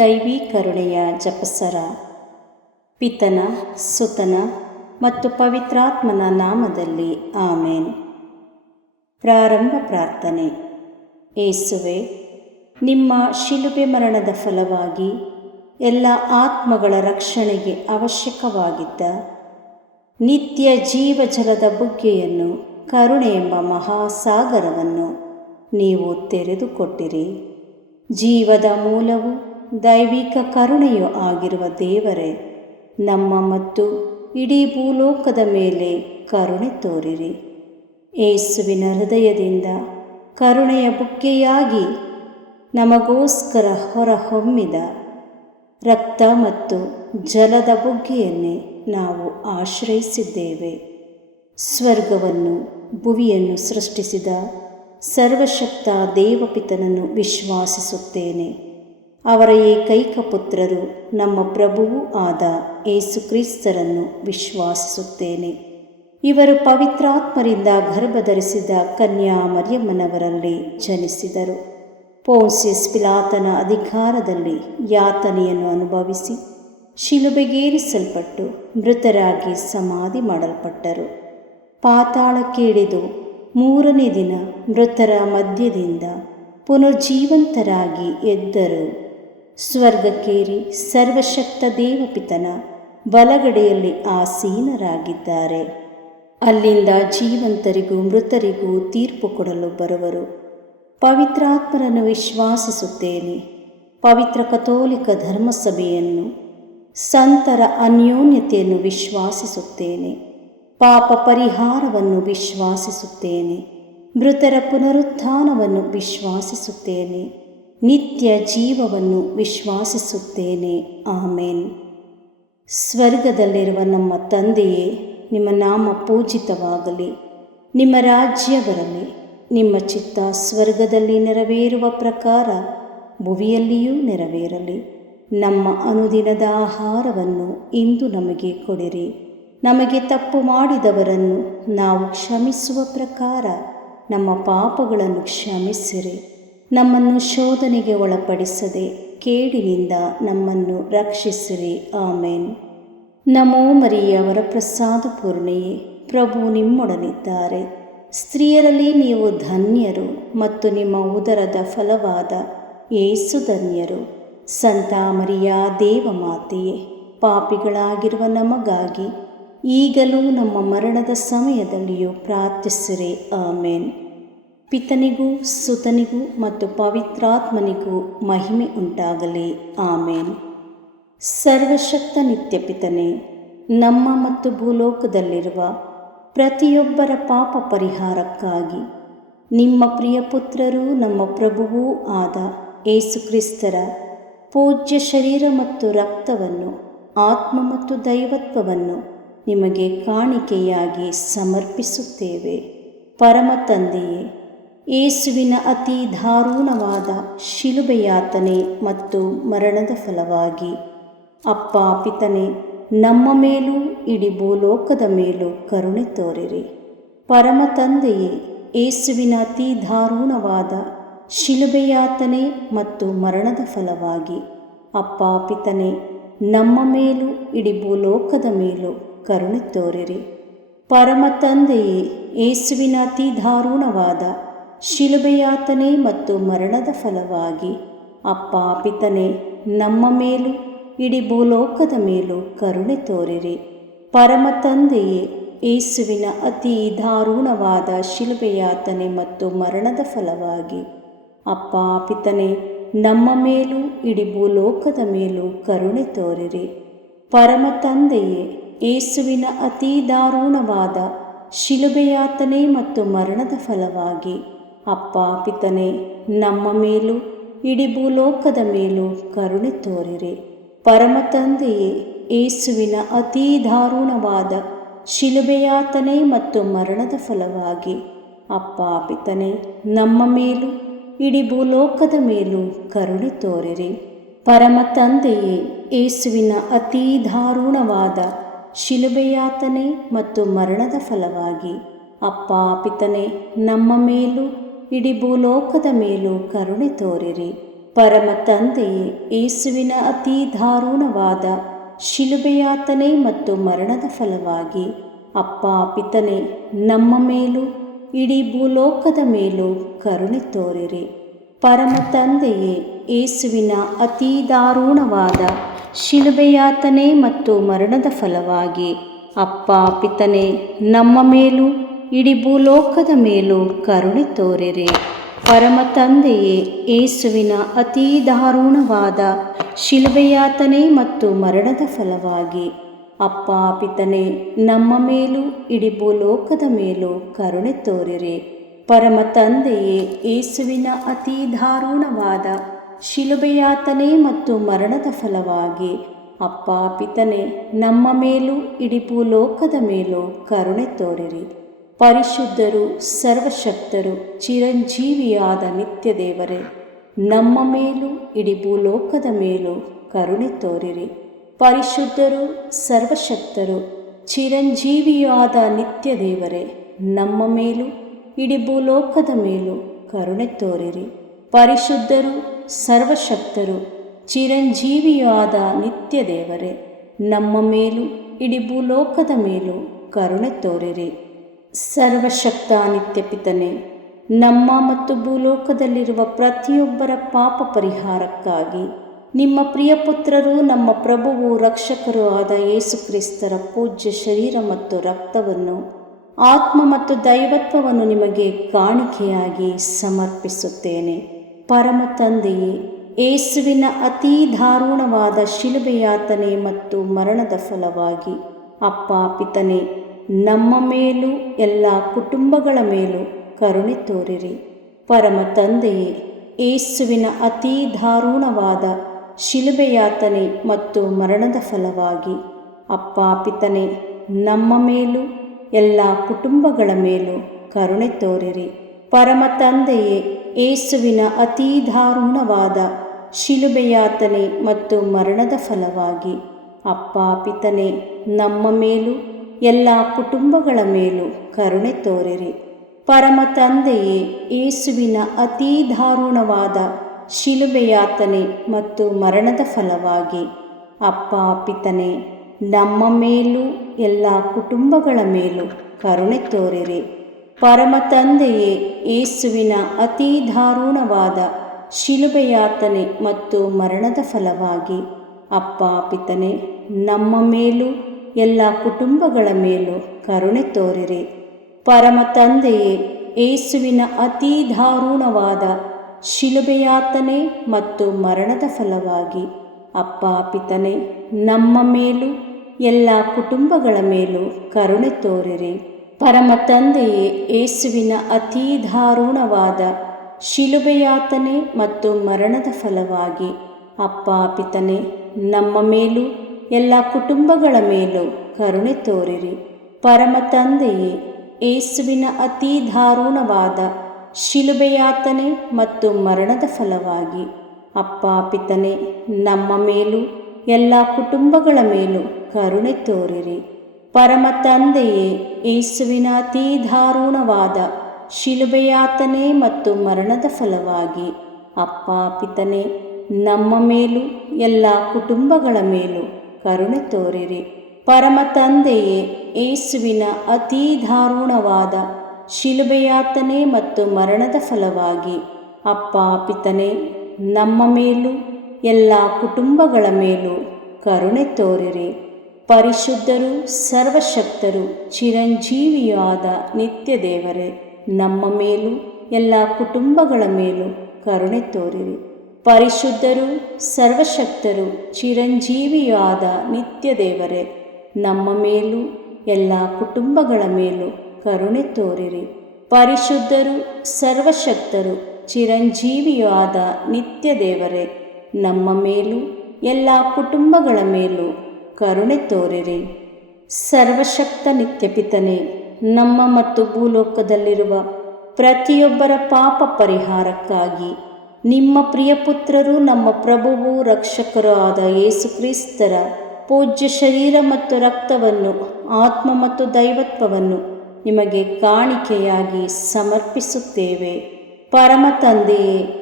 ದೈವಿ ಕರುಣೆಯ ಜಪಸರ. ಪಿತನ, ಸುತನ ಮತ್ತು ಪವಿತ್ರಾತ್ಮನ ನಾಮದಲ್ಲಿ ಆಮೇನ್. ಪ್ರಾರಂಭ ಪ್ರಾರ್ಥನೆ. ಏಸುವೆ, ನಿಮ್ಮ ಶಿಲುಬೆ ಮರಣದ ಫಲವಾಗಿ ಎಲ್ಲ ಆತ್ಮಗಳ ರಕ್ಷಣೆಗೆ ಅವಶ್ಯಕವಾಗಿದ್ದ ನಿತ್ಯ ಜೀವಜಲದ ಬುಗ್ಗೆಯನ್ನು, ಕರುಣೆ ಎಂಬ ಮಹಾಸಾಗರವನ್ನು ನೀವು ತೆರೆದುಕೊಟ್ಟಿರಿ. ಜೀವದ ಮೂಲವು ದೈವಿಕ ಕರುಣೆಯೂ ಆಗಿರುವ ದೇವರೇ, ನಮ್ಮ ಮತ್ತು ಇಡೀ ಭೂಲೋಕದ ಮೇಲೆ ಕರುಣೆ ತೋರಿರಿ. ಏಸುವಿನ ಹೃದಯದಿಂದ ಕರುಣೆಯ ಬುಗ್ಗೆಯಾಗಿ ನಮಗೋಸ್ಕರ ಹೊರಹೊಮ್ಮಿದ ರಕ್ತ ಮತ್ತು ಜಲದ ಬುಗ್ಗೆಯನ್ನೇ ನಾವು ಆಶ್ರಯಿಸಿದ್ದೇವೆ. ಸ್ವರ್ಗವನ್ನು ಭುವಿಯನ್ನು ಸೃಷ್ಟಿಸಿದ ಸರ್ವಶಕ್ತ ದೇವಪಿತನನ್ನು ವಿಶ್ವಾಸಿಸುತ್ತೇನೆ. ಅವರ ಏಕೈಕ ಪುತ್ರರು ನಮ್ಮ ಪ್ರಭುವೂ ಆದ ಏಸುಕ್ರಿಸ್ತರನ್ನು ವಿಶ್ವಾಸಿಸುತ್ತೇನೆ. ಇವರು ಪವಿತ್ರಾತ್ಮರಿಂದ ಗರ್ಭಧರಿಸಿದ ಕನ್ಯಾ ಮರಿಯಮ್ಮನವರಲ್ಲಿ ಜನಿಸಿದರು. ಪೋನ್ಸಿಯಸ್ ಪಿಲಾತನ ಅಧಿಕಾರದಲ್ಲಿ ಯಾತನೆಯನ್ನು ಅನುಭವಿಸಿ ಶಿಲುಬೆಗೇರಿಸಲ್ಪಟ್ಟು ಮೃತರಾಗಿ ಸಮಾಧಿ ಮಾಡಲ್ಪಟ್ಟರು. ಪಾತಾಳಕ್ಕೆ ಇಳಿದು 3ನೇ ದಿನ ಮೃತರ ಮಧ್ಯದಿಂದ ಪುನರ್ಜೀವಂತರಾಗಿ ಎದ್ದರು. ಸ್ವರ್ಗಕ್ಕೇರಿ ಸರ್ವಶಕ್ತ ದೇವಪಿತನ ಬಲಗಡೆಯಲ್ಲಿ ಆಸೀನರಾಗಿದ್ದಾರೆ. ಅಲ್ಲಿಂದ ಜೀವಂತರಿಗೂ ಮೃತರಿಗೂ ತೀರ್ಪು ಕೊಡಲು ಬರುವರು. ಪವಿತ್ರಾತ್ಮರನ್ನು ವಿಶ್ವಾಸಿಸುತ್ತೇನೆ. ಪವಿತ್ರ ಕಥೋಲಿಕ ಧರ್ಮಸಭೆಯನ್ನು, ಸಂತರ ಅನ್ಯೋನ್ಯತೆಯನ್ನು ವಿಶ್ವಾಸಿಸುತ್ತೇನೆ. ಪಾಪ ಪರಿಹಾರವನ್ನು ವಿಶ್ವಾಸಿಸುತ್ತೇನೆ. ಮೃತರ ಪುನರುತ್ಥಾನವನ್ನು ವಿಶ್ವಾಸಿಸುತ್ತೇನೆ. ನಿತ್ಯ ಜೀವವನ್ನು ವಿಶ್ವಾಸಿಸುತ್ತೇನೆ. ಆಮೇನ್. ಸ್ವರ್ಗದಲ್ಲಿರುವ ನಮ್ಮ ತಂದೆಯೇ, ನಿಮ್ಮ ನಾಮ ಪೂಜಿತವಾಗಲಿ. ನಿಮ್ಮ ರಾಜ್ಯ ಬರಲಿ. ನಿಮ್ಮ ಚಿತ್ತ ಸ್ವರ್ಗದಲ್ಲಿ ನೆರವೇರುವ ಪ್ರಕಾರ ಭುವಿಯಲ್ಲಿಯೂ ನೆರವೇರಲಿ. ನಮ್ಮ ಅನುದಿನದ ಆಹಾರವನ್ನು ಇಂದು ನಮಗೆ ಕೊಡಿರಿ. ನಮಗೆ ತಪ್ಪು ಮಾಡಿದವರನ್ನು ನಾವು ಕ್ಷಮಿಸುವ ಪ್ರಕಾರ ನಮ್ಮ ಪಾಪಗಳನ್ನು ಕ್ಷಮಿಸಿರಿ. ನಮ್ಮನ್ನು ಶೋಧನೆಗೆ ಒಳಪಡಿಸದೆ ಕೇಡಿನಿಂದ ನಮ್ಮನ್ನು ರಕ್ಷಿಸಿರಿ. ಆಮೇನ್. ನಮೋ ಮರಿಯ ವರಪ್ರಸಾದ ಪೂರ್ಣೆಯೇ, ಪ್ರಭು ನಿಮ್ಮೊಡನಿದ್ದಾರೆ. ಸ್ತ್ರೀಯರಲ್ಲಿ ನೀವು ಧನ್ಯರು ಮತ್ತು ನಿಮ್ಮ ಉದರದ ಫಲವಾದ ಯೇಸು ಧನ್ಯರು. ಸಂತ ಮರಿಯ ದೇವಮಾತೆಯೇ, ಪಾಪಿಗಳಾಗಿರುವ ನಮಗಾಗಿ ಈಗಲೂ ನಮ್ಮ ಮರಣದ ಸಮಯದಲ್ಲಿಯೂ ಪ್ರಾರ್ಥಿಸಿರಿ. ಆಮೇನ್. ಪಿತನಿಗೂ ಸುತನಿಗೂ ಮತ್ತು ಪವಿತ್ರಾತ್ಮನಿಗೂ ಮಹಿಮೆ ಉಂಟಾಗಲಿ. ಆಮೇನ್. ಸರ್ವಶಕ್ತ ನಿತ್ಯ ಪಿತನೇ, ನಮ್ಮ ಮತ್ತು ಭೂಲೋಕದಲ್ಲಿರುವ ಪ್ರತಿಯೊಬ್ಬರ ಪಾಪ ಪರಿಹಾರಕ್ಕಾಗಿ ನಿಮ್ಮ ಪ್ರಿಯ ಪುತ್ರರೂ ನಮ್ಮ ಪ್ರಭುವೂ ಆದ ಏಸುಕ್ರಿಸ್ತರ ಪೂಜ್ಯ ಶರೀರ ಮತ್ತು ರಕ್ತವನ್ನು, ಆತ್ಮ ಮತ್ತು ದೈವತ್ವವನ್ನು ನಿಮಗೆ ಕಾಣಿಕೆಯಾಗಿ ಸಮರ್ಪಿಸುತ್ತೇವೆ. ಪರಮ ತಂದೆಯೇ, ಯೇಸುವಿನ ಅತಿ ದಾರುಣವಾದ ಶಿಲುಬೆಯಾತನೆ ಮತ್ತು ಮರಣದ ಫಲವಾಗಿ ಅಪ್ಪ ಪಿತನೇ, ನಮ್ಮ ಮೇಲೂ ಇಡೀ ಭೂಲೋಕದ ಮೇಲೂ ಕರುಣೆ ತೋರಿರಿ. ಪರಮ ತಂದೆಯೇ, ಯೇಸುವಿನ ಅತಿ ದಾರುಣವಾದ ಶಿಲುಬೆಯಾತನೆ ಮತ್ತು ಮರಣದ ಫಲವಾಗಿ ಅಪ್ಪ ಪಿತನೇ, ನಮ್ಮ ಮೇಲೂ ಇಡೀ ಭೂಲೋಕದ ಮೇಲೂ ಕರುಣೆ ತೋರಿರಿ. ಪರಮ ತಂದೆಯೇ, ಯೇಸುವಿನ ಅತಿ ದಾರುಣವಾದ ಶಿಲುಬೆಯಾತನೆ ಮತ್ತು ಮರಣದ ಫಲವಾಗಿ ಅಪ್ಪ ಪಿತನೇ, ನಮ್ಮ ಮೇಲೂ ಇಡೀ ಭೂಲೋಕದ ಮೇಲೂ ಕರುಣೆ ತೋರಿರಿ. ಪರಮ ತಂದೆಯೇ, ಯೇಸುವಿನ ಅತಿ ದಾರುಣವಾದ ಶಿಲುಬೆಯಾತನೆ ಮತ್ತು ಮರಣದ ಫಲವಾಗಿ ಅಪ್ಪ ಪಿತನೇ, ನಮ್ಮ ಮೇಲೂ ಇಡೀ ಭೂಲೋಕದ ಮೇಲೂ ಕರುಣೆ ತೋರಿರಿ. ಪರಮ ತಂದೆಯೇ, ಯೇಸುವಿನ ಅತಿ ದಾರುಣವಾದ ಶಿಲುಬೆಯಾತನೆ ಮತ್ತು ಮರಣದ ಫಲವಾಗಿ ಅಪ್ಪ ಪಿತನೇ, ನಮ್ಮ ಮೇಲೂ ಇಡೀ ಭೂಲೋಕದ ಮೇಲೂ ಕರುಣೆ ತೋರಿರಿ. ಪರಮ ತಂದೆಯೇ, ಯೇಸುವಿನ ಅತಿ ದಾರುಣವಾದ ಶಿಲುಬೆಯಾತನೆ ಮತ್ತು ಮರಣದ ಫಲವಾಗಿ ಅಪ್ಪ ಪಿತನೇ, ನಮ್ಮ ಮೇಲೂ ಇಡೀ ಭೂಲೋಕದ ಮೇಲೂ ಕರುಣೆ ತೋರಿರಿ. ಪರಮ ತಂದೆಯೇ, ಯೇಸುವಿನ ಅತಿ ದಾರುಣವಾದ ಶಿಲುಬೆಯಾತನೆ ಮತ್ತು ಮರಣದ ಫಲವಾಗಿ ಅಪ್ಪ ಪಿತನೇ, ನಮ್ಮ ಮೇಲೂ ಇಡೀ ಭೂಲೋಕದ ಮೇಲೂ ಕರುಣೆ ತೋರಿರಿ. ಪರಮ ತಂದೆಯೇ, ಯೇಸುವಿನ ಅತಿ ದಾರುಣವಾದ ಶಿಲುಬೆಯಾತನೆ ಮತ್ತು ಮರಣದ ಫಲವಾಗಿ ಅಪ್ಪ ಪಿತನೇ, ನಮ್ಮ ಮೇಲೂ ಇಡೀ ಭೂಲೋಕದ ಮೇಲೂ ಕರುಣೆ ತೋರಿರಿ. ಪರಮ ತಂದೆಯೇ, ಯೇಸುವಿನ ಅತಿ ದಾರುಣವಾದ ಶಿಲುಬೆಯಾತನೆ ಮತ್ತು ಮರಣದ ಫಲವಾಗಿ ಅಪ್ಪ ಪಿತನೇ, ನಮ್ಮ ಮೇಲೂ ಇಡೀ ಭೂಲೋಕದ ಮೇಲೂ ಕರುಣೆ ತೋರಿರಿ. ಪರಮ ತಂದೆಯೇ, ಯೇಸುವಿನ ಅತಿ ದಾರುಣವಾದ ಶಿಲುಬೆಯಾತನೆ ಮತ್ತು ಮರಣದ ಫಲವಾಗಿ ಅಪ್ಪ ಪಿತನೇ, ನಮ್ಮ ಮೇಲೂ ಇಡೀ ಭೂಲೋಕದ ಮೇಲೂ ಕರುಣೆ ತೋರಿರಿ. ಪರಮ ತಂದೆಯೇ, ಯೇಸುವಿನ ಅತಿ ದಾರುಣವಾದ ಶಿಲುಬೆಯಾತನೆ ಮತ್ತು ಮರಣದ ಫಲವಾಗಿ ಅಪ್ಪ ಪಿತನೇ, ನಮ್ಮ ಮೇಲೂ ಇಡೀ ಭೂಲೋಕದ ಮೇಲೂ ಕರುಣೆ ತೋರಿರಿ. ಪರಿಶುದ್ಧರು, ಸರ್ವಶಕ್ತರು, ಚಿರಂಜೀವಿಯಾದ ನಿತ್ಯ ದೇವರೇ, ನಮ್ಮ ಮೇಲೂ ಇಡೀ ಭೂಲೋಕದ ಮೇಲೂ ಕರುಣೆ ತೋರಿರಿ. ಪರಿಶುದ್ಧರು, ಸರ್ವಶಕ್ತರು, ಚಿರಂಜೀವಿಯಾದ ನಿತ್ಯ ದೇವರೇ, ನಮ್ಮ ಮೇಲೂ ಇಡೀ ಭೂಲೋಕದ ಮೇಲೂ ಕರುಣೆ ತೋರಿರಿ. ಪರಿಶುದ್ಧರು, ಸರ್ವಶಕ್ತರು, ಚಿರಂಜೀವಿಯಾದ ನಿತ್ಯ ದೇವರೇ, ನಮ್ಮ ಮೇಲೂ ಇಡೀ ಭೂಲೋಕದ ಮೇಲೂ ಕರುಣೆ ತೋರಿರಿ. ಸರ್ವಶಕ್ತ ನಿತ್ಯ ಪಿತನೇ, ನಮ್ಮ ಮತ್ತು ಭೂಲೋಕದಲ್ಲಿರುವ ಪ್ರತಿಯೊಬ್ಬರ ಪಾಪ ಪರಿಹಾರಕ್ಕಾಗಿ ನಿಮ್ಮ ಪ್ರಿಯಪುತ್ರರು, ನಮ್ಮ ಪ್ರಭುವು ರಕ್ಷಕರೂ ಆದ ಯೇಸು ಕ್ರಿಸ್ತರ ಪೂಜ್ಯ ಶರೀರ ಮತ್ತು ರಕ್ತವನ್ನು, ಆತ್ಮ ಮತ್ತು ದೈವತ್ವವನ್ನು ನಿಮಗೆ ಕಾಣಿಕೆಯಾಗಿ ಸಮರ್ಪಿಸುತ್ತೇನೆ. ಪರಮ ತಂದೆಯೇ, ಯೇಸುವಿನ ಅತಿ ದಾರುಣವಾದ ಶಿಲುಬೆಯಾತನೆ ಮತ್ತು ಮರಣದ ಫಲವಾಗಿ ಅಪ್ಪ ಪಿತನೇ, ನಮ್ಮ ಮೇಲೂ ಎಲ್ಲ ಕುಟುಂಬಗಳ ಮೇಲೂ ಕರುಣೆ ತೋರಿರಿ. ಪರಮ ತಂದೆಯೇ, ಯೇಸುವಿನ ಅತಿ ದಾರುಣವಾದ ಶಿಲುಬೆಯಾತನೆ ಮತ್ತು ಮರಣದ ಫಲವಾಗಿ ಅಪ್ಪ ಪಿತನೇ, ನಮ್ಮ ಮೇಲೂ ಎಲ್ಲ ಕುಟುಂಬಗಳ ಮೇಲೂ ಕರುಣೆ ತೋರಿರಿ. ಪರಮ ತಂದೆಯೇ, ಯೇಸುವಿನ ಅತಿ ದಾರುಣವಾದ ಶಿಲುಬೆಯಾತನೆ ಮತ್ತು ಮರಣದ ಫಲವಾಗಿ ಅಪ್ಪ ಪಿತನೇ, ನಮ್ಮ ಮೇಲೂ ಎಲ್ಲ ಕುಟುಂಬಗಳ ಮೇಲೂ ಕರುಣೆ ತೋರಿರಿ. ಪರಮ ತಂದೆಯೇ, ಯೇಸುವಿನ ಅತಿ ದಾರುಣವಾದ ಶಿಲುಬೆಯಾತನೆ ಮತ್ತು ಮರಣದ ಫಲವಾಗಿ ಅಪ್ಪ ಪಿತನೇ, ನಮ್ಮ ಮೇಲೂ ಎಲ್ಲ ಕುಟುಂಬಗಳ ಮೇಲೂ ಕರುಣೆ ತೋರಿರಿ. ಪರಮ ತಂದೆಯೇ, ಯೇಸುವಿನ ಅತಿ ದಾರುಣವಾದ ಶಿಲುಬೆಯಾತನೆ ಮತ್ತು ಮರಣದ ಫಲವಾಗಿ ಅಪ್ಪ ಪಿತನೇ, ನಮ್ಮ ಮೇಲೂ ಎಲ್ಲ ಕುಟುಂಬಗಳ ಮೇಲೂ ಕರುಣೆ ತೋರಿರಿ. ಪರಮ ತಂದೆಯೇ, ಯೇಸುವಿನ ಅತಿ ದಾರುಣವಾದ ಶಿಲುಬೆಯಾತನೆ ಮತ್ತು ಮರಣದ ಫಲವಾಗಿ ಅಪ್ಪ ಪಿತನೇ, ನಮ್ಮ ಮೇಲೂ ಎಲ್ಲ ಕುಟುಂಬಗಳ ಮೇಲೂ ಕರುಣೆ ತೋರಿರಿ. ಪರಮ ತಂದೆಯೇ, ಯೇಸುವಿನ ಅತಿ ದಾರುಣವಾದ ಶಿಲುಬೆಯಾತನೆ ಮತ್ತು ಮರಣದ ಫಲವಾಗಿ ಅಪ್ಪ ಪಿತನೇ, ನಮ್ಮ ಮೇಲೂ ಎಲ್ಲ ಕುಟುಂಬಗಳ ಮೇಲೂ ಕರುಣೆ ತೋರಿರಿ. ಪರಮ ತಂದೆಯೇ, ಯೇಸುವಿನ ಅತಿ ದಾರುಣವಾದ ಶಿಲುಬೆಯಾತನೆ ಮತ್ತು ಮರಣದ ಫಲವಾಗಿ ಅಪ್ಪ ಪಿತನೇ, ನಮ್ಮ ಮೇಲೂ ಎಲ್ಲ ಕುಟುಂಬಗಳ ಮೇಲೂ ಕರುಣೆ ತೋರಿರಿ. ಪರಮ ತಂದೆಯೇ, ಯೇಸುವಿನ ಅತಿ ದಾರುಣವಾದ ಶಿಲುಬೆಯಾತನೆ ಮತ್ತು ಮರಣದ ಫಲವಾಗಿ ಅಪ್ಪ ಪಿತನೇ, ನಮ್ಮ ಮೇಲೂ ಎಲ್ಲ ಕುಟುಂಬಗಳ ಮೇಲೂ ಕರುಣೆ ತೋರಿರಿ. ಪರಮ ತಂದೆಯೇ, ಯೇಸುವಿನ ಅತಿ ದಾರುಣವಾದ ಶಿಲುಬೆಯಾತನೆ ಮತ್ತು ಮರಣದ ಫಲವಾಗಿ ಅಪ್ಪ ಪಿತನೇ, ನಮ್ಮ ಮೇಲೂ ಎಲ್ಲ ಕುಟುಂಬಗಳ ಮೇಲೂ ಕರುಣೆ ತೋರಿರಿ. ಪರಿಶುದ್ಧರು, ಸರ್ವಶಕ್ತರು, ಚಿರಂಜೀವಿಯಾದ ನಿತ್ಯ ದೇವರೇ, ನಮ್ಮ ಮೇಲೂ ಎಲ್ಲ ಕುಟುಂಬಗಳ ಮೇಲೂ ಕರುಣೆ ತೋರಿರಿ. ಪರಿಶುದ್ಧರು, ಸರ್ವಶಕ್ತರು, ಚಿರಂಜೀವಿಯಾದ ನಿತ್ಯ ದೇವರೇ, ನಮ್ಮ ಮೇಲೂ ಎಲ್ಲ ಕುಟುಂಬಗಳ ಮೇಲೂ ಕರುಣೆ ತೋರಿರಿ. ಪರಿಶುದ್ಧರು, ಸರ್ವಶಕ್ತರು, ಚಿರಂಜೀವಿಯಾದ ನಿತ್ಯ ದೇವರೇ, ನಮ್ಮ ಮೇಲೂ ಎಲ್ಲ ಕುಟುಂಬಗಳ ಮೇಲೂ ಕರುಣೆ ತೋರಿರಿ. ಸರ್ವಶಕ್ತ ನಿತ್ಯಪಿತನೇ, ನಮ್ಮ ಮತ್ತು ಭೂಲೋಕದಲ್ಲಿರುವ ಪ್ರತಿಯೊಬ್ಬರ ಪಾಪ ಪರಿಹಾರಕ್ಕಾಗಿ ನಿಮ್ಮ ಪ್ರಿಯಪುತ್ರರು, ನಮ್ಮ ಪ್ರಭುವು ರಕ್ಷಕರೂ ಆದ ಯೇಸು ಕ್ರಿಸ್ತರ ಪೂಜ್ಯ ಶರೀರ ಮತ್ತು ರಕ್ತವನ್ನು, ಆತ್ಮ ಮತ್ತು ದೈವತ್ವವನ್ನು ನಿಮಗೆ ಕಾಣಿಕೆಯಾಗಿ ಸಮರ್ಪಿಸುತ್ತೇವೆ. ಪರಮ ತಂದೆಯೇ,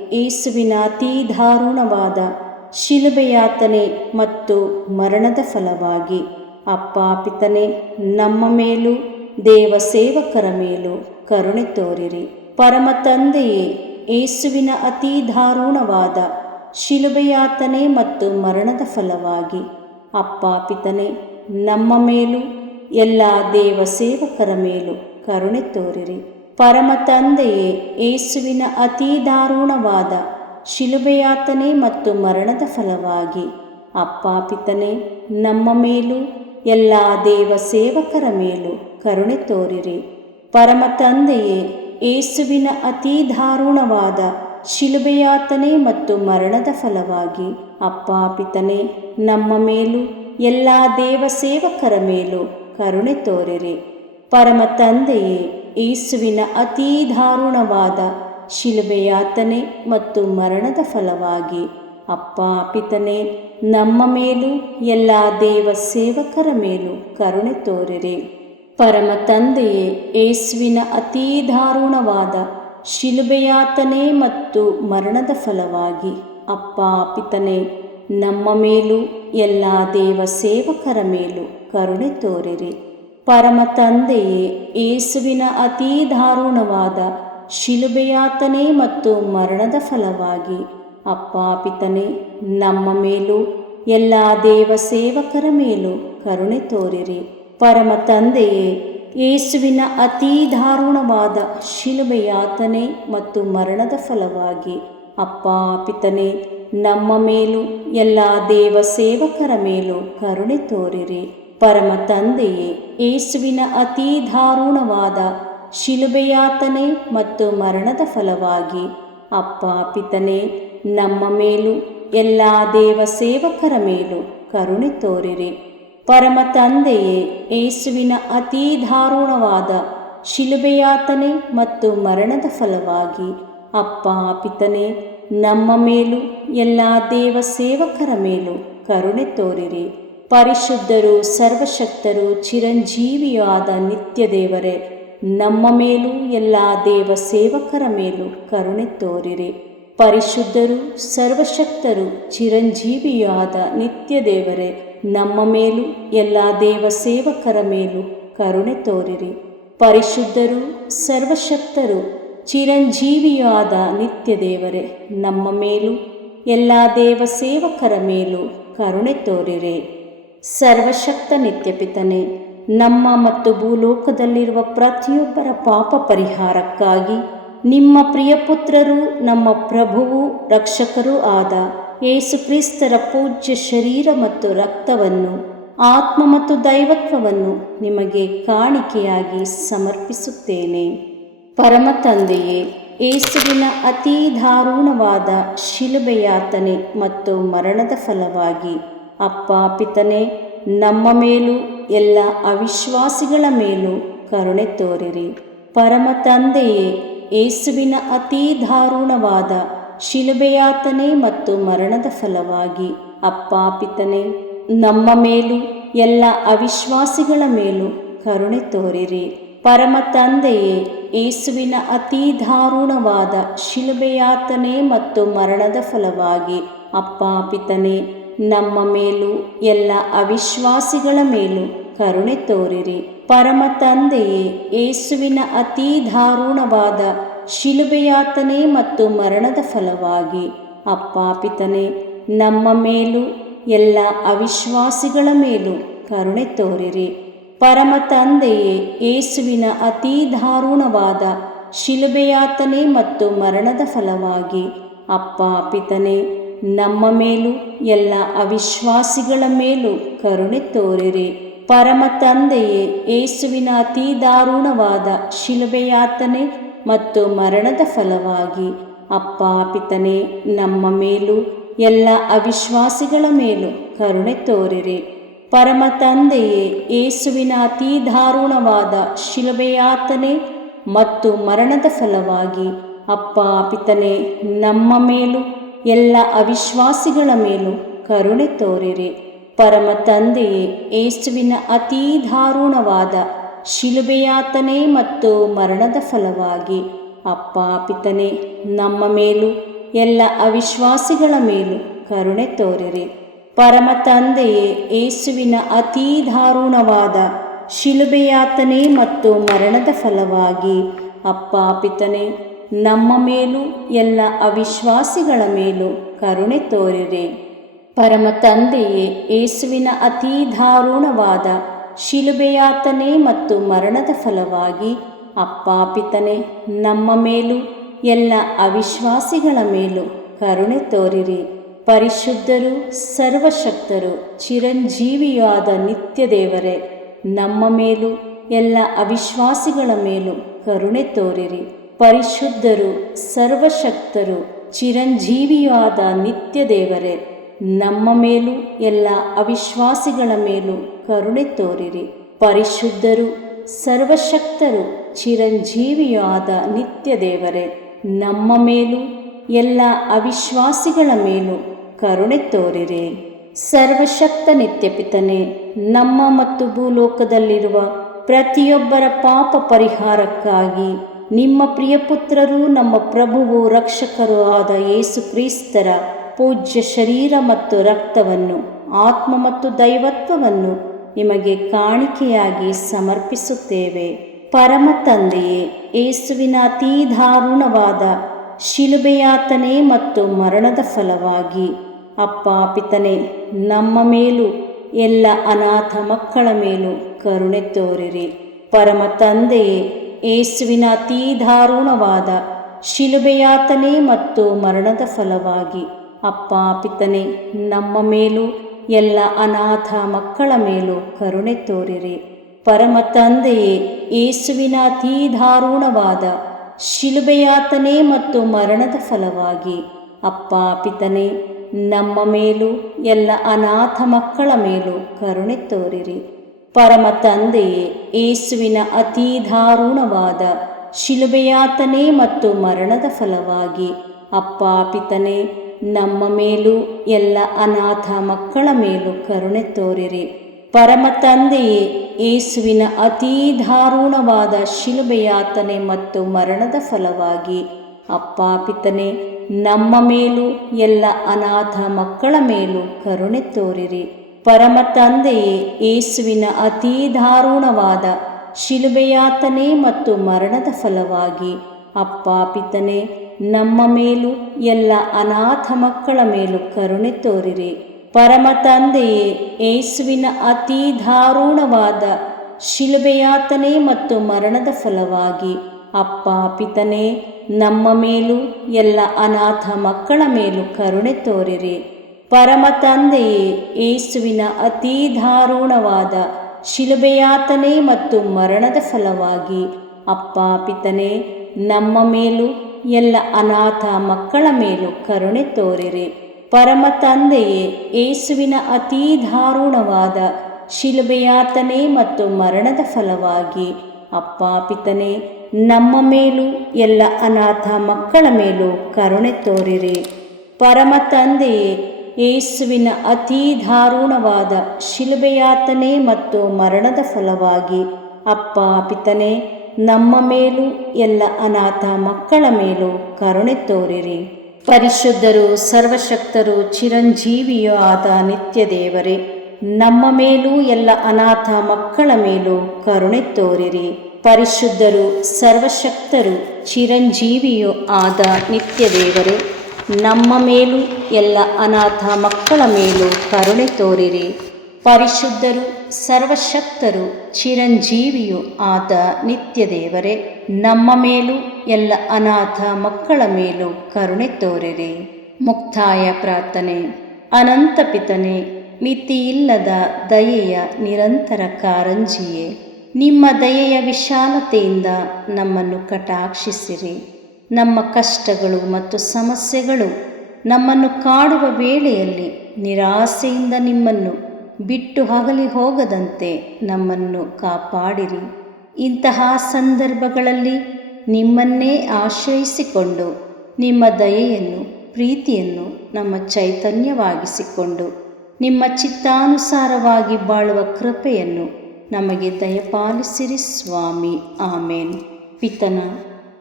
ಯೇಸುವಿನ ಅತೀ ದಾರುಣವಾದ ಶಿಲುಬೆಯಾತನೆ ಮತ್ತು ಮರಣದ ಫಲವಾಗಿ ಅಪ್ಪ ಪಿತನೇ, ನಮ್ಮ ಮೇಲೂ ದೇವ ಸೇವಕರ ಮೇಲೂ ಕರುಣೆ ತೋರಿರಿ. ಪರಮ ತಂದೆಯೇ, ಯೇಸುವಿನ ಅತೀ ದಾರುಣವಾದ ಶಿಲುಬೆಯಾತನೆ ಮತ್ತು ಮರಣದ ಫಲವಾಗಿ ಅಪ್ಪ ಪಿತನೇ, ನಮ್ಮ ಮೇಲೂ ಎಲ್ಲ ದೇವ ಸೇವಕರ ಮೇಲೂ ಕರುಣೆ ತೋರಿರಿ. ಪರಮ ತಂದೆಯೇ, ಯೇಸುವಿನ ಅತೀ ದಾರುಣವಾದ ಶಿಲುಬೆಯಾತನೆ ಮತ್ತು ಮರಣದ ಫಲವಾಗಿ ಅಪ್ಪ ಪಿತನೇ, ನಮ್ಮ ಮೇಲೂ ಎಲ್ಲ ದೇವ ಸೇವಕರ ಮೇಲೂ ಕರುಣೆ ತೋರಿರಿ. ಪರಮ ತಂದೆಯೇ, ಯೇಸುವಿನ ಅತೀ ದಾರುಣವಾದ ಶಿಲುಬೆಯಾತನೆ ಮತ್ತು ಮರಣದ ಫಲವಾಗಿ ಅಪ್ಪ ಪಿತನೇ, ನಮ್ಮ ಮೇಲೂ ಎಲ್ಲ ದೇವ ಸೇವಕರ ಮೇಲೂ ಕರುಣೆ ತೋರಿರಿ. ಪರಮ ತಂದೆಯೇ, ಯೇಸುವಿನ ಅತೀ ದಾರುಣವಾದ ಶಿಲುಬೆಯಾತನೆ ಮತ್ತು ಮರಣದ ಫಲವಾಗಿ ಅಪ್ಪ ಪಿತನೇ, ನಮ್ಮ ಮೇಲೂ ಎಲ್ಲ ದೇವ ಸೇವಕರ ಮೇಲೂ ಕರುಣೆ ತೋರಿರಿ. ಪರಮ ತಂದೆಯೇ, ಯೇಸುವಿನ ಅತೀ ದಾರುಣವಾದ ಶಿಲುಬೆಯಾತನೆ ಮತ್ತು ಮರಣದ ಫಲವಾಗಿ ಅಪ್ಪ ಪಿತನೇ, ನಮ್ಮ ಮೇಲೂ ಎಲ್ಲ ದೇವ ಸೇವಕರ ಮೇಲೂ ಕರುಣೆ ತೋರಿರಿ. ಪರಮ ತಂದೆಯೇ, ಯೇಸುವಿನ ಅತೀ ದಾರುಣವಾದ ಶಿಲುಬೆಯಾತನೆ ಮತ್ತು ಮರಣದ ಫಲವಾಗಿ ಅಪ್ಪ ಪಿತನೇ, ನಮ್ಮ ಮೇಲೂ ಎಲ್ಲ ದೇವ ಸೇವಕರ ಮೇಲೂ ಕರುಣೆ ತೋರಿರಿ. ಪರಮ ತಂದೆಯೇ, ಯೇಸುವಿನ ಅತೀ ದಾರುಣವಾದ ಶಿಲುಬೆಯಾತನೆ ಮತ್ತು ಮರಣದ ಫಲವಾಗಿ ಅಪ್ಪ ಪಿತನೇ, ನಮ್ಮ ಮೇಲೂ ಎಲ್ಲ ದೇವ ಸೇವಕರ ಮೇಲೂ ಕರುಣೆ ತೋರಿರಿ. ಪರಮ ತಂದೆಯೇ, ಯೇಸುವಿನ ಅತೀ ದಾರುಣವಾದ ಶಿಲುಬೆಯಾತನೆ ಮತ್ತು ಮರಣದ ಫಲವಾಗಿ ಅಪ್ಪ ಪಿತನೇ, ನಮ್ಮ ಮೇಲೂ ಎಲ್ಲ ದೇವ ಸೇವಕರ ಮೇಲೂ ಕರುಣೆ ತೋರಿರಿ. ಪರಮ ತಂದೆಯೇ, ಯೇಸುವಿನ ಅತೀ ದಾರುಣವಾದ ಶಿಲುಬೆಯಾತನೆ ಮತ್ತು ಮರಣದ ಫಲವಾಗಿ ಅಪ್ಪ ಪಿತನೇ, ನಮ್ಮ ಮೇಲೂ ಎಲ್ಲ ದೇವ ಸೇವಕರ ಮೇಲೂ ಕರುಣೆ ತೋರಿರಿ. ಪರಿಶುದ್ಧರು, ಸರ್ವಶಕ್ತರು, ಚಿರಂಜೀವಿಯೂ ಆದ ನಿತ್ಯ ದೇವರೇ, ನಮ್ಮ ಮೇಲೂ ಎಲ್ಲ ದೇವ ಸೇವಕರ ಮೇಲೂ ಕರುಣೆ ತೋರಿರಿ. ಪರಿಶುದ್ಧರು, ಸರ್ವಶಕ್ತರು, ಚಿರಂಜೀವಿಯೂ ಆದ ನಿತ್ಯ ದೇವರೇ, ನಮ್ಮ ಮೇಲೂ ಎಲ್ಲ ದೇವ ಸೇವಕರ ಮೇಲೂ ಕರುಣೆ ತೋರಿರಿ. ಪರಿಶುದ್ಧರು, ಸರ್ವಶಕ್ತರು, ಚಿರಂಜೀವಿಯೂ ಆದ ನಿತ್ಯ ದೇವರೇ, ನಮ್ಮ ಮೇಲೂ ಎಲ್ಲ ದೇವ ಸೇವಕರ ಮೇಲೂ ಕರುಣೆ ತೋರಿರಿ. ಸರ್ವಶಕ್ತ ನಿತ್ಯಪಿತನೇ, ನಮ್ಮ ಮತ್ತು ಭೂಲೋಕದಲ್ಲಿರುವ ಪ್ರತಿಯೊಬ್ಬರ ಪಾಪ ಪರಿಹಾರಕ್ಕಾಗಿ ನಿಮ್ಮ ಪ್ರಿಯಪುತ್ರರು, ನಮ್ಮ ಪ್ರಭುವೂ ರಕ್ಷಕರೂ ಆದ ಯೇಸು ಕ್ರಿಸ್ತರ ಪೂಜ್ಯ ಶರೀರ ಮತ್ತು ರಕ್ತವನ್ನು, ಆತ್ಮ ಮತ್ತು ದೈವತ್ವವನ್ನು ನಿಮಗೆ ಕಾಣಿಕೆಯಾಗಿ ಸಮರ್ಪಿಸುತ್ತೇನೆ. ಪರಮ ತಂದೆಯೇ, ಯೇಸುವಿನ ಅತೀ ದಾರುಣವಾದ ಶಿಲುಬೆಯಾತನೆ ಮತ್ತು ಮರಣದ ಫಲವಾಗಿ ಅಪ್ಪ ಪಿತನೇ, ನಮ್ಮ ಮೇಲೂ ಎಲ್ಲ ಅವಿಶ್ವಾಸಿಗಳ ಮೇಲೂ ಕರುಣೆ ತೋರಿರಿ. ಪರಮ ತಂದೆಯೇ, ಯೇಸುವಿನ ಅತೀ ದಾರುಣವಾದ ಶಿಲುಬೆಯಾತನೆ ಮತ್ತು ಮರಣದ ಫಲವಾಗಿ ಅಪ್ಪ ಪಿತನೇ, ನಮ್ಮ ಮೇಲೂ ಎಲ್ಲ ಅವಿಶ್ವಾಸಿಗಳ ಮೇಲೂ ಕರುಣೆ ತೋರಿರಿ. ಪರಮ ತಂದೆಯೇ, ಯೇಸುವಿನ ಅತೀ ದಾರುಣವಾದ ಶಿಲುಬೆಯಾತನೆ ಮತ್ತು ಮರಣದ ಫಲವಾಗಿ ಅಪ್ಪ ಪಿತನೇ, ನಮ್ಮ ಮೇಲೂ ಎಲ್ಲ ಅವಿಶ್ವಾಸಿಗಳ ಮೇಲೂ ಕರುಣೆ ತೋರಿರಿ. ಪರಮ ತಂದೆಯೇ, ಯೇಸುವಿನ ಅತೀ ದಾರುಣವಾದ ಶಿಲುಬೆಯಾತನೆ ಮತ್ತು ಮರಣದ ಫಲವಾಗಿ ಅಪ್ಪ ಪಿತನೇ, ನಮ್ಮ ಮೇಲೂ ಎಲ್ಲ ಅವಿಶ್ವಾಸಿಗಳ ಮೇಲೂ ಕರುಣೆ ತೋರಿರಿ. ಪರಮ ತಂದೆಯೇ, ಯೇಸುವಿನ ಅತೀ ದಾರುಣವಾದ ಶಿಲುಬೆಯಾತನೆ ಮತ್ತು ಮರಣದ ಫಲವಾಗಿ ಅಪ್ಪ ಪಿತನೇ, ನಮ್ಮ ಮೇಲೂ ಎಲ್ಲ ಅವಿಶ್ವಾಸಿಗಳ ಮೇಲೂ ಕರುಣೆ ತೋರಿರಿ. ಪರಮ ತಂದೆಯೇ, ಯೇಸುವಿನ ಅತೀ ದಾರುಣವಾದ ಶಿಲುಬೆಯಾತನೆ ಮತ್ತು ಮರಣದ ಫಲವಾಗಿ ಅಪ್ಪ ಪಿತನೇ, ನಮ್ಮ ಮೇಲೂ ಎಲ್ಲ ಅವಿಶ್ವಾಸಿಗಳ ಮೇಲೂ ಕರುಣೆ ತೋರಿರಿ. ಪರಮ ತಂದೆಯೇ, ಯೇಸುವಿನ ಅತೀ ದಾರುಣವಾದ ಶಿಲುಬೆಯಾತನೆ ಮತ್ತು ಮರಣದ ಫಲವಾಗಿ ಅಪ್ಪ ಪಿತನೇ, ನಮ್ಮ ಮೇಲೂ ಎಲ್ಲ ಅವಿಶ್ವಾಸಿಗಳ ಮೇಲೂ ಕರುಣೆ ತೋರಿರಿ. ಪರಮ ತಂದೆಯೇ, ಯೇಸುವಿನ ಅತೀ ದಾರುಣವಾದ ಶಿಲುಬೆಯಾತನೆ ಮತ್ತು ಮರಣದ ಫಲವಾಗಿ ಅಪ್ಪ ಪಿತನೇ, ನಮ್ಮ ಮೇಲೂ ಎಲ್ಲ ಅವಿಶ್ವಾಸಿಗಳ ಮೇಲೂ ಕರುಣೆ ತೋರಿರಿ. ಪರಮ ತಂದೆಯೇ, ಯೇಸುವಿನ ಅತೀ ದಾರುಣವಾದ ಶಿಲುಬೆಯಾತನೆ ಮತ್ತು ಮರಣದ ಫಲವಾಗಿ ಅಪ್ಪ ಪಿತನೇ, ನಮ್ಮ ಮೇಲೂ ಎಲ್ಲ ಅವಿಶ್ವಾಸಿಗಳ ಮೇಲೂ ಕರುಣೆ ತೋರಿರಿ. ಪರಮ ತಂದೆಯೇ, ಯೇಸುವಿನ ಅತೀ ದಾರುಣವಾದ ಶಿಲುಬೆಯಾತನೆ ಮತ್ತು ಮರಣದ ಫಲವಾಗಿ ಅಪ್ಪ ಪಿತನೇ, ನಮ್ಮ ಮೇಲೂ ಎಲ್ಲ ಅವಿಶ್ವಾಸಿಗಳ ಮೇಲೂ ಕರುಣೆ ತೋರಿರಿ. ಪರಿಶುದ್ಧರು, ಸರ್ವಶಕ್ತರು, ಚಿರಂಜೀವಿಯಾದ ನಿತ್ಯ ದೇವರೇ, ನಮ್ಮ ಮೇಲೂ ಎಲ್ಲ ಅವಿಶ್ವಾಸಿಗಳ ಮೇಲೂ ಕರುಣೆ ತೋರಿರಿ. ಪರಿಶುದ್ಧರು, ಸರ್ವಶಕ್ತರು, ಚಿರಂಜೀವಿಯಾದ ನಿತ್ಯ ದೇವರೇ, ನಮ್ಮ ಮೇಲೂ ಎಲ್ಲ ಅವಿಶ್ವಾಸಿಗಳ ಮೇಲೂ ಕರುಣೆ ತೋರಿರಿ. ಪರಿಶುದ್ಧರು, ಸರ್ವಶಕ್ತರು, ಚಿರಂಜೀವಿಯಾದ ನಿತ್ಯ ದೇವರೇ, ನಮ್ಮ ಮೇಲೂ ಎಲ್ಲ ಅವಿಶ್ವಾಸಿಗಳ ಮೇಲೂ ಕರುಣೆ ತೋರಿರಿ. ಸರ್ವಶಕ್ತ ನಿತ್ಯಪಿತನೇ, ನಮ್ಮ ಮತ್ತು ಭೂಲೋಕದಲ್ಲಿರುವ ಪ್ರತಿಯೊಬ್ಬರ ಪಾಪ ಪರಿಹಾರಕ್ಕಾಗಿ ನಿಮ್ಮ ಪ್ರಿಯಪುತ್ರರು, ನಮ್ಮ ಪ್ರಭುವು ರಕ್ಷಕರೂ ಆದ ಯೇಸು ಕ್ರಿಸ್ತರ ಪೂಜ್ಯ ಶರೀರ ಮತ್ತು ರಕ್ತವನ್ನು, ಆತ್ಮ ಮತ್ತು ದೈವತ್ವವನ್ನು ನಿಮಗೆ ಕಾಣಿಕೆಯಾಗಿ ಸಮರ್ಪಿಸುತ್ತೇವೆ. ಪರಮ ತಂದೆಯೇ, ಯೇಸುವಿನ ಅತೀ ದಾರುಣವಾದ ಶಿಲುಬೆಯಾತನೆ ಮತ್ತು ಮರಣದ ಫಲವಾಗಿ ಅಪ್ಪ ಪಿತನೇ, ನಮ್ಮ ಮೇಲೂ ಎಲ್ಲ ಅನಾಥ ಮಕ್ಕಳ ಮೇಲೂ ಕರುಣೆ ತೋರಿರಿ. ಪರಮ ತಂದೆಯೇ, ಯೇಸುವಿನ ಅತೀ ದಾರುಣವಾದ ಶಿಲುಬೆಯಾತನೆ ಮತ್ತು ಮರಣದ ಫಲವಾಗಿ ಅಪ್ಪ ಪಿತನೇ, ನಮ್ಮ ಮೇಲೂ ಎಲ್ಲ ಅನಾಥ ಮಕ್ಕಳ ಮೇಲೂ ಕರುಣೆ ತೋರಿರಿ. ಪರಮ ತಂದೆಯೇ, ಯೇಸುವಿನ ಅತೀ ದಾರುಣವಾದ ಶಿಲುಬೆಯಾತನೆ ಮತ್ತು ಮರಣದ ಫಲವಾಗಿ ಅಪ್ಪ ಪಿತನೇ, ನಮ್ಮ ಮೇಲೂ ಎಲ್ಲ ಅನಾಥ ಮಕ್ಕಳ ಮೇಲೂ ಕರುಣೆ ತೋರಿರಿ. ಪರಮ ತಂದೆಯೇ, ಯೇಸುವಿನ ಅತೀ ದಾರುಣವಾದ ಶಿಲುಬೆಯಾತನೆ ಮತ್ತು ಮರಣದ ಫಲವಾಗಿ ಅಪ್ಪ ಪಿತನೇ, ನಮ್ಮ ಮೇಲೂ ಎಲ್ಲ ಅನಾಥ ಮಕ್ಕಳ ಮೇಲೂ ಕರುಣೆ ತೋರಿರಿ. ಪರಮ ತಂದೆಯೇ, ಯೇಸುವಿನ ಅತೀ ದಾರುಣವಾದ ಶಿಲುಬೆಯಾತನೆ ಮತ್ತು ಮರಣದ ಫಲವಾಗಿ ಅಪ್ಪ ಪಿತನೇ, ನಮ್ಮ ಮೇಲೂ ಎಲ್ಲ ಅನಾಥ ಮಕ್ಕಳ ಮೇಲೂ ಕರುಣೆ ತೋರಿರಿ. ಪರಮ ತಂದೆಯೇ, ಯೇಸುವಿನ ಅತೀ ದಾರುಣವಾದ ಶಿಲುಬೆಯಾತನೆ ಮತ್ತು ಮರಣದ ಫಲವಾಗಿ ಅಪ್ಪ ಪಿತನೇ, ನಮ್ಮ ಮೇಲೂ ಎಲ್ಲ ಅನಾಥ ಮಕ್ಕಳ ಮೇಲೂ ಕರುಣೆ ತೋರಿರಿ. ಪರಮ ತಂದೆಯೇ, ಯೇಸುವಿನ ಅತೀ ದಾರುಣವಾದ ಶಿಲುಬೆಯಾತನೆ ಮತ್ತು ಮರಣದ ಫಲವಾಗಿ ಅಪ್ಪ ಪಿತನೇ, ನಮ್ಮ ಮೇಲೂ ಎಲ್ಲ ಅನಾಥ ಮಕ್ಕಳ ಮೇಲೂ ಕರುಣೆ ತೋರಿರಿ. ಪರಮ ತಂದೆಯೇ, ಯೇಸುವಿನ ಅತೀ ದಾರುಣವಾದ ಶಿಲುಬೆಯಾತನೆ ಮತ್ತು ಮರಣದ ಫಲವಾಗಿ ಅಪ್ಪ ಪಿತನೇ, ನಮ್ಮ ಮೇಲೂ ಎಲ್ಲ ಅನಾಥ ಮಕ್ಕಳ ಮೇಲೂ ಕರುಣೆ ತೋರಿರಿ. ಪರಮ ತಂದೆಯೇ, ಯೇಸುವಿನ ಅತೀ ದಾರುಣವಾದ ಶಿಲುಬೆಯಾತನೆ ಮತ್ತು ಮರಣದ ಫಲವಾಗಿ ಅಪ್ಪ ಪಿತನೇ, ನಮ್ಮ ಮೇಲೂ ಎಲ್ಲ ಅನಾಥ ಮಕ್ಕಳ ಮೇಲೂ ಕರುಣೆ ತೋರಿರಿ. ಪರಮ ತಂದೆಯೇ, ಯೇಸುವಿನ ಅತೀ ದಾರುಣವಾದ ಶಿಲುಬೆಯಾತನೆ ಮತ್ತು ಮರಣದ ಫಲವಾಗಿ ಅಪ್ಪ ಪಿತನೇ, ನಮ್ಮ ಮೇಲೂ ಎಲ್ಲ ಅನಾಥ ಮಕ್ಕಳ ಮೇಲೂ ಕರುಣೆ ತೋರಿರಿ. ಪರಿಶುದ್ಧರು, ಸರ್ವಶಕ್ತರು, ಚಿರಂಜೀವಿಯೂ ಆದ ನಿತ್ಯ ದೇವರೇ, ನಮ್ಮ ಮೇಲೂ ಎಲ್ಲ ಅನಾಥ ಮಕ್ಕಳ ಮೇಲೂ ಕರುಣೆ ತೋರಿರಿ. ಪರಿಶುದ್ಧರು, ಸರ್ವಶಕ್ತರು, ಚಿರಂಜೀವಿಯೂ ಆದ ನಿತ್ಯ ದೇವರೇ, ನಮ್ಮ ಮೇಲೂ ಎಲ್ಲ ಅನಾಥ ಮಕ್ಕಳ ಮೇಲೂ ಕರುಣೆ ತೋರಿರಿ. ಪರಿಶುದ್ಧರು, ಸರ್ವಶಕ್ತರು, ಚಿರಂಜೀವಿಯೂ ಆದ ನಿತ್ಯ ದೇವರೇ, ನಮ್ಮ ಮೇಲೂ ಎಲ್ಲ ಅನಾಥ ಮಕ್ಕಳ ಮೇಲೂ ಕರುಣೆ ತೋರಿರಿ. ಮುಕ್ತಾಯ ಪ್ರಾರ್ಥನೆ. ಅನಂತ ಪಿತನೇ, ಮಿತಿಯಿಲ್ಲದ ದಯೆಯ ನಿರಂತರ ಕಾರಂಜಿಯೇ, ನಿಮ್ಮ ದಯೆಯ ವಿಶಾಲತೆಯಿಂದ ನಮ್ಮನ್ನು ಕಟಾಕ್ಷಿಸಿರಿ. ನಮ್ಮ ಕಷ್ಟಗಳು ಮತ್ತು ಸಮಸ್ಯೆಗಳು ನಮ್ಮನ್ನು ಕಾಡುವ ವೇಳೆಯಲ್ಲಿ ನಿರಾಸೆಯಿಂದ ನಿಮ್ಮನ್ನು ಬಿಟ್ಟು ಅಗಲಿ ಹೋಗದಂತೆ ನಮ್ಮನ್ನು ಕಾಪಾಡಿರಿ. ಇಂತಹ ಸಂದರ್ಭಗಳಲ್ಲಿ ನಿಮ್ಮನ್ನೇ ಆಶ್ರಯಿಸಿಕೊಂಡು ನಿಮ್ಮ ದಯೆಯನ್ನು, ಪ್ರೀತಿಯನ್ನು ನಮ್ಮ ಚೈತನ್ಯವಾಗಿಸಿಕೊಂಡು ನಿಮ್ಮ ಚಿತ್ತಾನುಸಾರವಾಗಿ ಬಾಳುವ ಕೃಪೆಯನ್ನು ನಮಗೆ ದಯಪಾಲಿಸಿರಿ ಸ್ವಾಮಿ. ಆಮೇನ್. ಪಿತನ,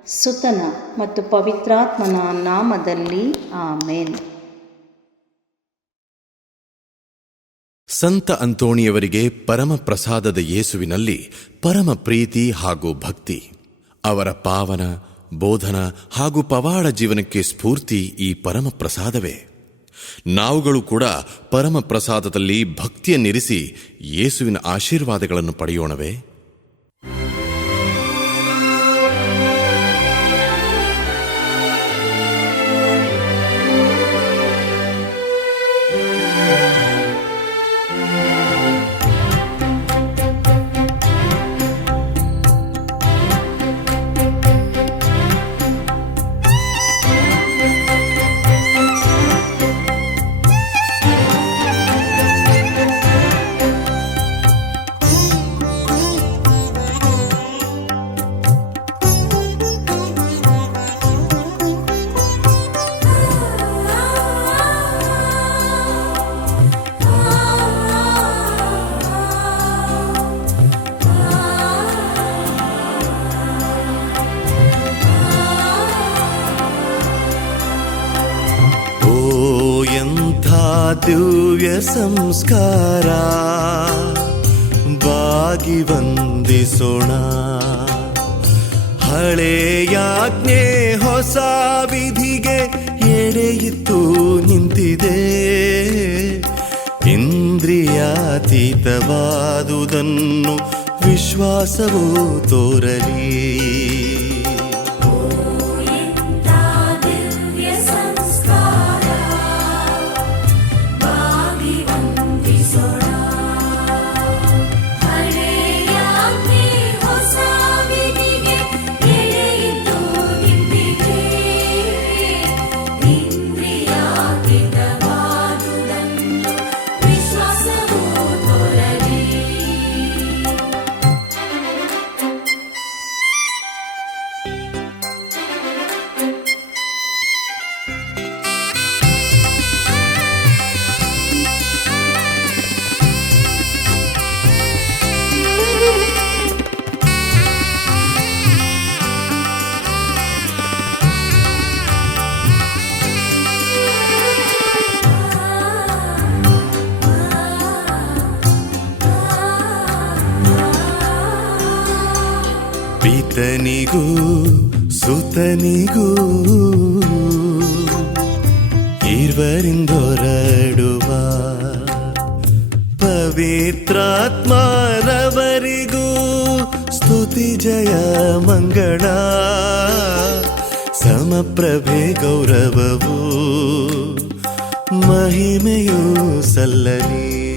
ಸುತನ ಮತ್ತು ಪವಿತ್ರಾತ್ಮನ ನಾಮದಲ್ಲಿ ಆಮೇನ್. ಸಂತ ಅಂತೋಣಿಯವರಿಗೆ ಪರಮ ಪ್ರಸಾದದ ಯೇಸುವಿನಲ್ಲಿ ಪರಮ ಪ್ರೀತಿ ಹಾಗೂ ಭಕ್ತಿ. ಅವರ ಪಾವನ ಬೋಧನ ಹಾಗೂ ಪವಾಡ ಜೀವನಕ್ಕೆ ಸ್ಫೂರ್ತಿ ಈ ಪರಮ ಪ್ರಸಾದವೇ. ನಾವುಗಳು ಕೂಡ ಪರಮ ಪ್ರಸಾದದಲ್ಲಿ ಭಕ್ತಿಯನ್ನಿರಿಸಿ ಯೇಸುವಿನ ಆಶೀರ್ವಾದಗಳನ್ನು ಪಡೆಯೋಣವೇ? ದಿವ್ಯ ಸಂಸ್ಕಾರ ಬಾಗಿ ವಂದಿಸೋಣ. ಹಳೆಯಾಜ್ಞೆ ಹೊಸ ವಿಧಿಗೆ ಎಡೆಯಿತ್ತು ನಿಂತಿದೆ. ಇಂದ್ರಿಯಾತೀತವಾದುದನ್ನು ವಿಶ್ವಾಸವು ತೋರಲಿ. ಪಿತನಿಗೂ ಸುತನಿಗೂ ಇರುವರಿಂದೊರಡುವ ಪವಿತ್ರಾತ್ಮರವರಿಗೂ ಸ್ತುತಿ ಜಯ ಮಂಗಳ. ಸಮಪ್ರಭೆ ಗೌರವವು ಮಹಿಮೆಯೂ ಸಲ್ಲಲಿ.